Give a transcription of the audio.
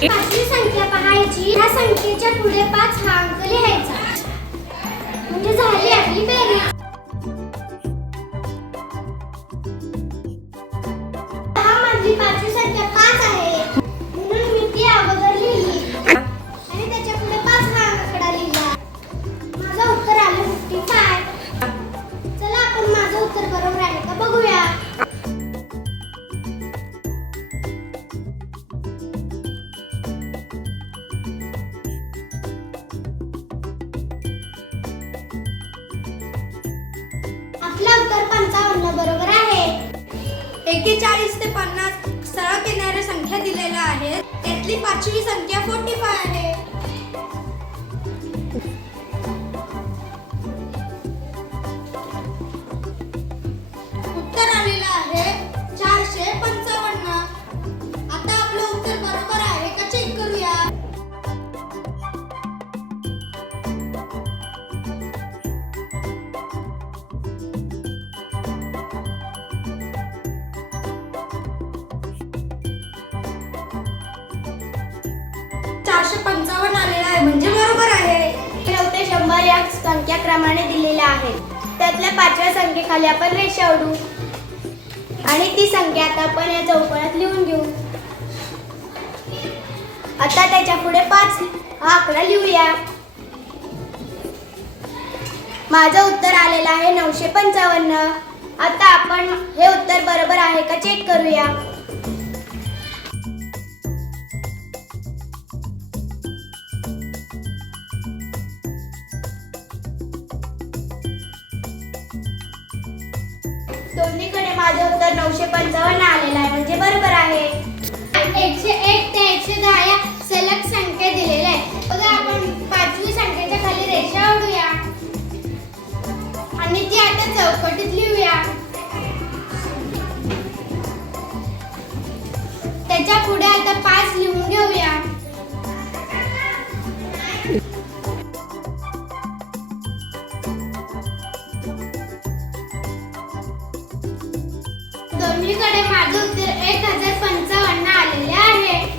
पाचवी संख्या पाहायची, त्या संख्येच्या पुढे 5 हा अंक लिहायचा, म्हणजे झाली आपली बेरीज. मधली पाचवी संख्या 5 आहे, म्हणून मी ती अगोदर लिहिली आणि त्याच्या पुढे 5 हा आकडा लिहिला. माझं उत्तर आलं 55. चला आपण माझं उत्तर बरोबर आहे का बघूया. आपलं उत्तर 55 बरोबर आहे. 41 ते 50 सरळ येणाऱ्या संख्या दिलेल्या आहेत. त्यातली पाचवी संख्या 45 आहे. उत्तर आलेलं आहे 455. आता आपलं उत्तर बरोबर आहे का चेक करूया. आलेला आहे म्हणजे बरोबर आहे. 9 ते 100 या संख्या क्रमाने दिलेल्या आहेत. त्यातल्या 5व्या संख्येखाली आपण रेषा ओढू आणि ती संख्या आता आपण या चौकोनात लिहून घेऊ. आता त्याच्या पुढे 5 हा आकडा लिहूया. माझं उत्तर आलेलं आहे 955. आता आपण हे उत्तर बरोबर आहे का चेक करूया. दोन्हीकडे माझं उत्तर 955 आलेलं आहे म्हणजे बरोबर आहे. 101 ते 110 या सलग संख्या दिलेल्या आहेत. बघा आपण पाचवी संख्येच्या खाली रेषा ओढूया आणि ती आता चौकटीत लिहूया. त्याच्या पुढे आता 5 लिहून घेऊया. दोन्हीकडे माझं उत्तर 1055 आलेले आहे.